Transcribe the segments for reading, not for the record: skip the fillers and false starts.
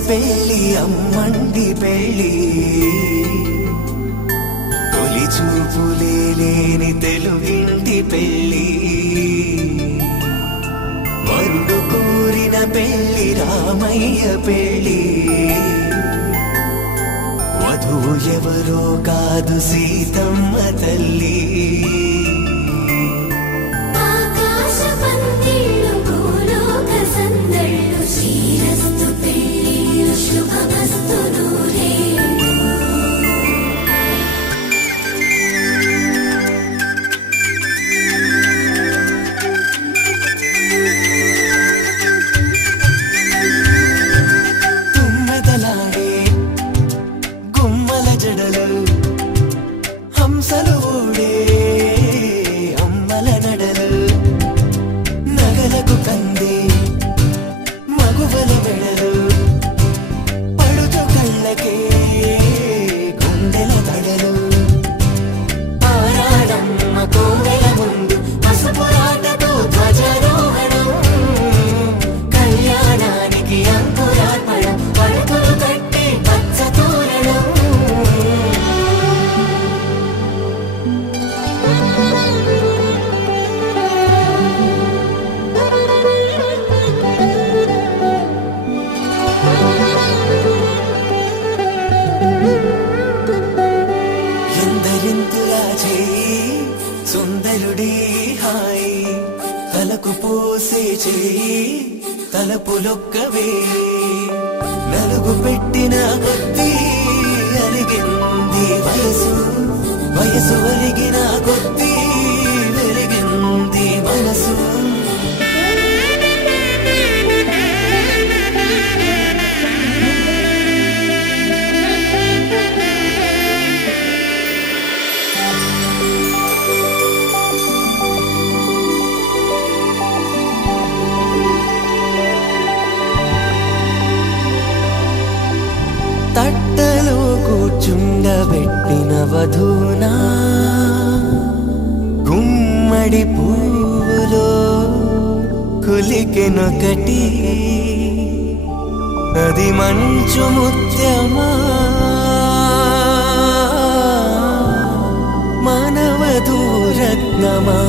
పెళ్ళి అమ్మండి పెళ్ళి తొలి చూపులే లేని తెలుగింటి పెళ్ళి వరుడు కోరిన పెళ్ళి రామయ్య పెళ్ళి వధువు ఎవరో కాదు సీతమ్మ తల్లి తలపులొక్కవే నలుగు పెట్టిన కొద్దీ అలిగింది వయసు వయసు ఒలిగిన కొద్దీ వెలిగింది మనసు తట్టలో కూర్చుండబెట్టిన వధూనా గుమ్మడి పూలో కులికెనొకటి అది మంచు ముత్యమా మానవధూ రత్నమా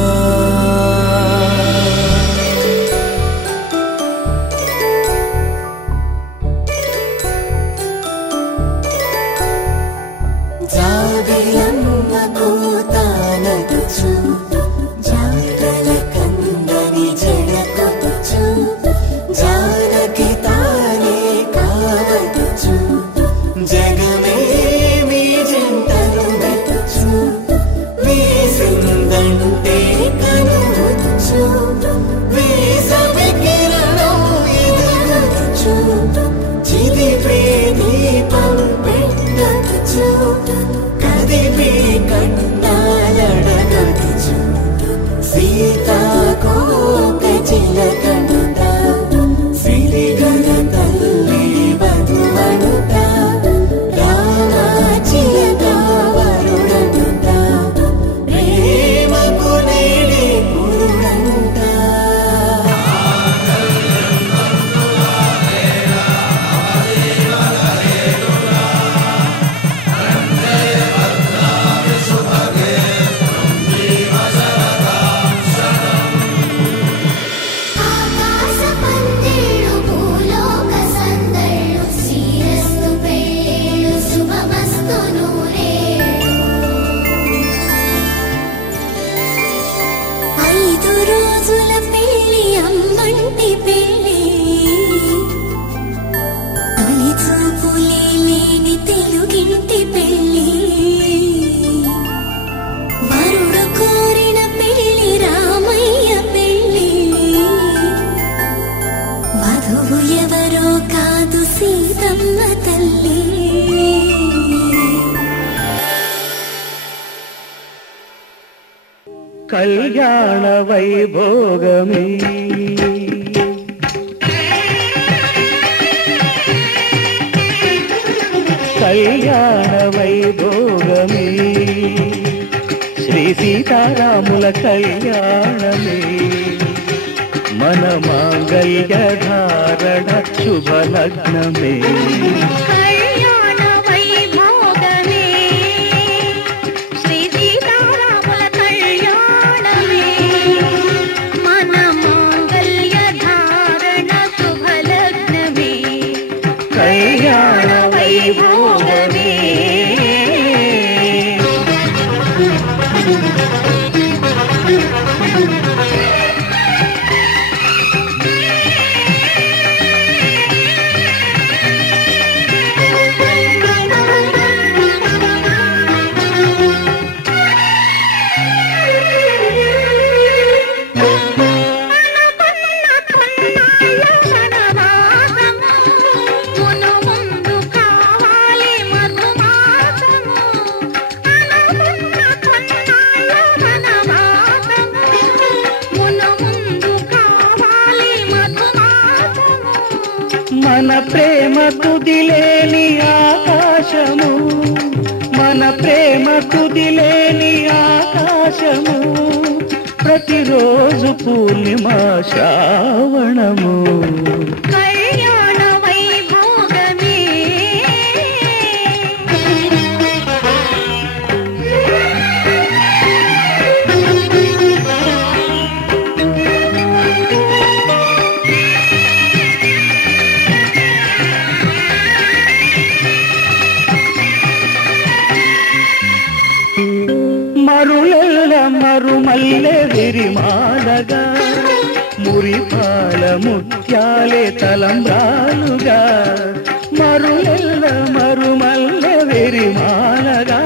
కళ్యాణ వైభోగమే కళ్యాణ వైభోగమే శ్రీ సీతారాముల కళ్యాణమే మన మాంగళ్య ధారణ శుభ లగ్నమే కళ్యాణ వైభోగమే శ్రీ సీతారాముల కళ్యాణమే మన మాంగళ్య ధారణ శుభ లగ్నమే కళ్యాణ వైభోగమే మన ప్రేమ తుదిలేని ఆకాశము మన ప్రేమ తుదిలేని ఆకాశము ప్రతిరోజు పూర్ణిమ శ్రావణము కళ్యాణ వైభోగమే మరులెల్ల మరుమల్లె విరిమాలగా మురిపాల ముత్యాలే తలంబ్రాలుగా మరులెల్ల మరుమల్లె విరిమాలగా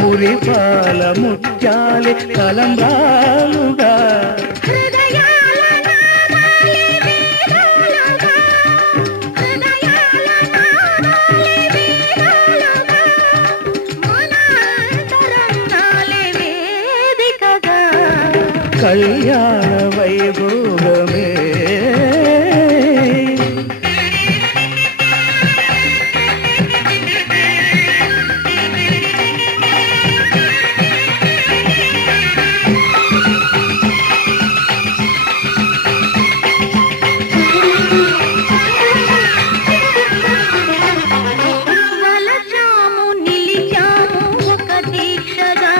మురిపాల ముత్యాలే తలంబ్రాలుగా కళ్యాణ వైభోగమే వలచాము నిలిచాము ఒక దీక్షగా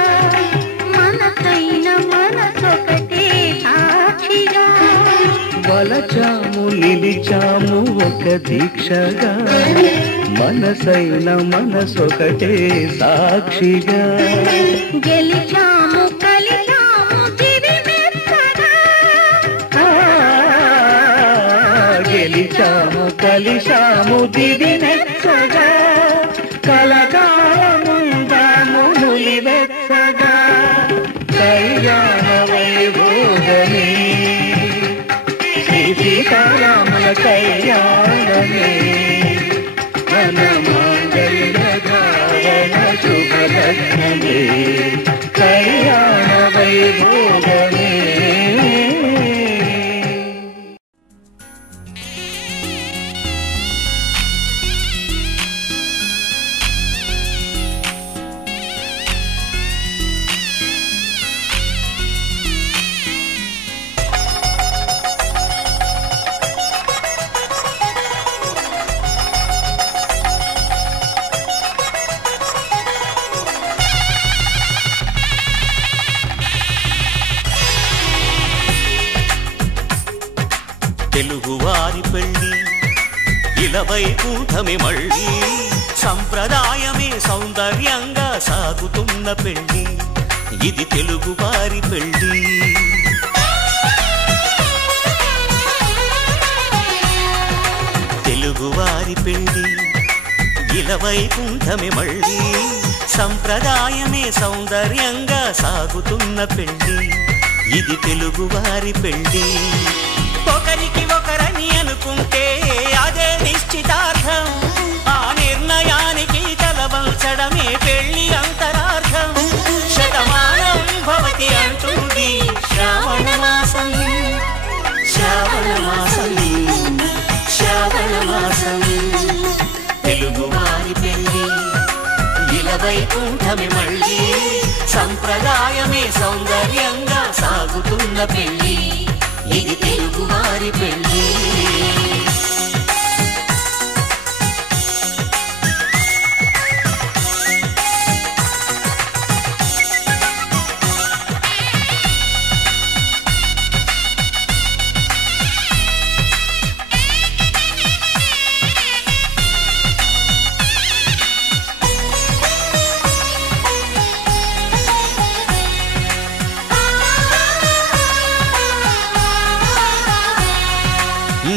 మనసైన మనసొకటే సాక్షిగా వలచాము నిలిచాము ఒక దీక్షగా మనసైన మనసొకటే సాక్షిగా గెలిచాము కలిచాము దివి మెత్తగా గెలిచాము కలిశాము దివి నెచ్చగా కలకాలముందాము నులివెచ్చగా కళ్యాణ వైభోగమే శ్రీ సీతారాముల కళ్యాణమే మన మాంగళ్య ధారణ శుభ లగ్నమే కళ్యాణ వైభోగమే తెలుగువారి పెళ్ళి ఇలవైకుంఠమే మళ్ళీ సంప్రదాయమే సౌందర్యంగా సాగుతున్న పెళ్ళి ఇది తెలుగువారి పెళ్ళి తెలుగువారి పెళ్ళి ఇలవైకుంఠమే మళ్ళీ సంప్రదాయమే సౌందర్యంగా సాగుతున్న పెళ్ళి ఇది తెలుగువారి పెళ్ళి ఒకరికి ఒకరని అనుకుంటే అదే నిశ్చితార్థం ఆ నిర్ణయానికి తలవంచడమే పెళ్లి అంతరార్థం శతమానం భవతి అంటుంది శ్రావణ మాసం శ్రావణ మాసం శ్రావణ మాసం తెలుగువారి పెళ్లి ఇలవైకుంఠమే మళ్ళీ సంప్రదాయమే సౌందర్యంగా సాగుతున్న పెళ్లి ఇది తెలుగువారి పెళ్లి.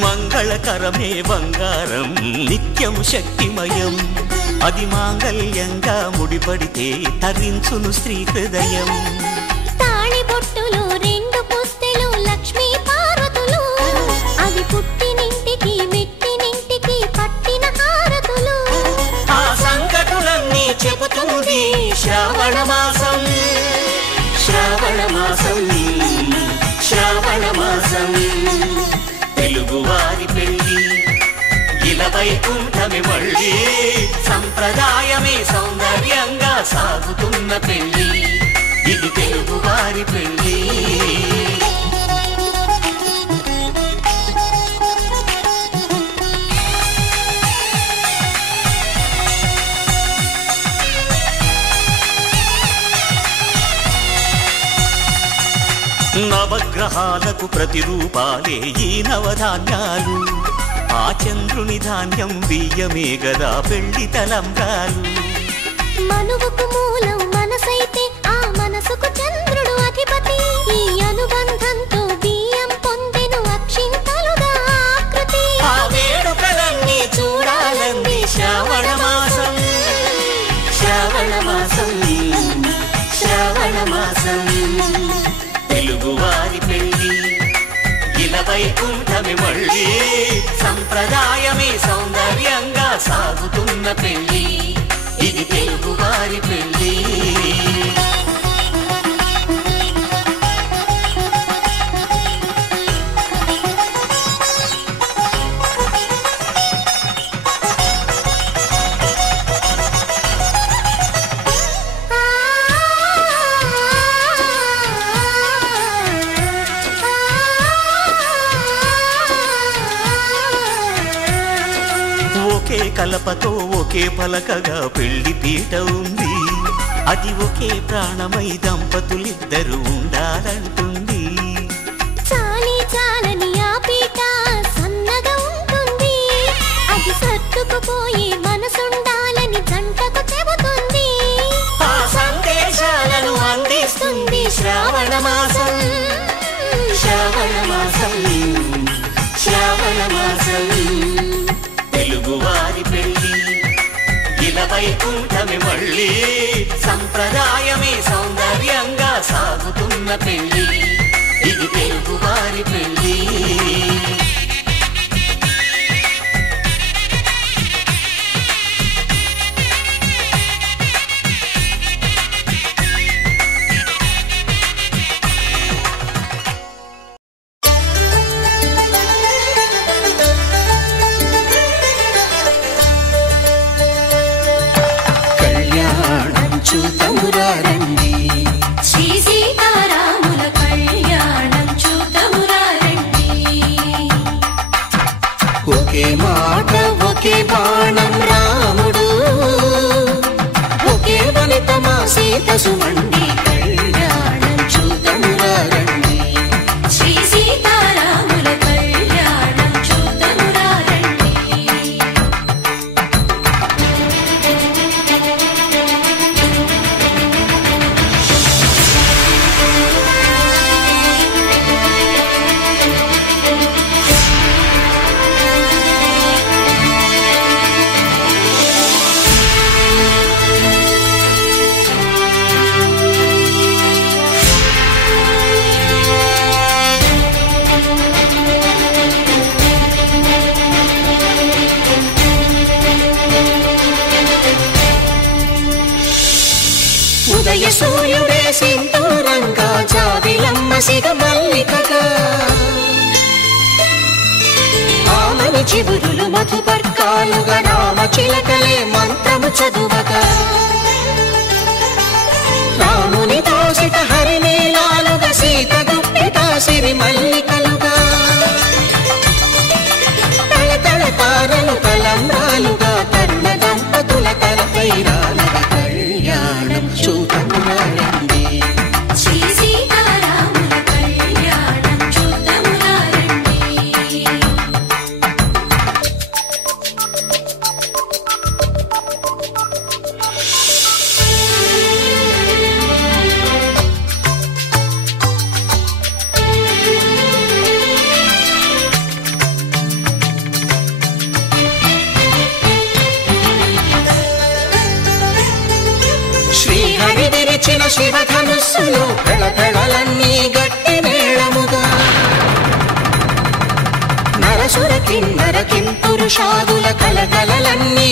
మంగళకరమే బంగారం నిత్యం శక్తిమయం, అది మాంగళ్యంగా ముడిపడితే తరించును స్త్రీ హృదయం. తాళి బొట్టులు రెండు పుస్తెలు లక్ష్మీ పార్వతులు, అవి పుట్టినింటికి మెట్టినింటికి పట్టిన హారతులు. ఆ సంకటులన్నీ చెబుతుంది శ్రావణ మాసం, శ్రావణ మాసం, శ్రావణ మాసం. తెలుగువారి పెళ్లి ఇలా వైకుంఠమే మళ్ళీ, సంప్రదాయమే సౌందర్యంగా సాగుతున్న పెళ్లి, ఇది తెలుగువారి పెళ్లి. నవగ్రహాలకు ప్రతిరూపాలే ఈ నవధాన్యాలు, ఆ చంద్రుని ధాన్యం బియ్యమే గదా పెళ్లి తలంబ్రాలు. మనువుకు మూలం మనసైతే ఆ మనసుకు చంద్రుడు అధిపతి, ఈ అనుబంధంతో బియ్యం పొందెను అక్షింతలుగా ఆకృతి. ఆ వేడుకలన్నీ చూడాలంది శ్రావణ మాసం, శ్రావణ మాసం, శ్రావణ మాసం. తెలుగువారి పెళ్లి ఇలా వైకుంఠమే మళ్ళీ, సంప్రదాయమే సౌందర్యంగా సాగుతున్న పెళ్లి, ఇది తెలుగువారి పెళ్లి. ఒకే కలపతో ఒకే పలకగా పెళ్లి పీట ఉంది, అది ఒకే ప్రాణమై దంపతులిద్దరూ ఉండాలంటుంది. చాలి చాలని ఆ పీట సన్నగా ఉంటుంది, అది సర్దుకుపోయే మనసుండాలని జంటకు చెబుతుంది. ఆ సందేశాలను అందిస్తుంది శ్రావణ మాసం, శ్రావణ మాసం, శ్రావణ మాసం. తెలుగువారి పెళ్లి ఇలా వైకుంఠమే మళ్ళీ, సంప్రదాయమే సౌందర్యంగా సాగుతున్న పెళ్లి, ఇది తెలుగువారి పెళ్లి. చూతమురారండి శ్రీ సీతారాముల కళ్యాణం చూతమురారండి. ఒకే మాట ఒకే బాణం రాముడు, ఒకే వనిత మా సీత సుమండి కళ్యాణం చూతమురారండి. శ్రీ సీతారాముల కళ్యాణం చూతమురారండి. ఉదయ సూర్యుడే సింధూరంగా జాబిలమ్మ సిగ మల్లికగా, ఆమని చివురులు మధుపర్కాలుగా రామ చిలకలే మంత్రము చదువగా, రాముని దోసిట హరినీలాలుగా సీత గుప్పిట సిరి మల్లికలుగా, శివధనుస్సులో పెళపెళలన్నీ గట్టి మేళముగా నరసుర కిన్నర కింపురుషాదుల కలకలలన్నీ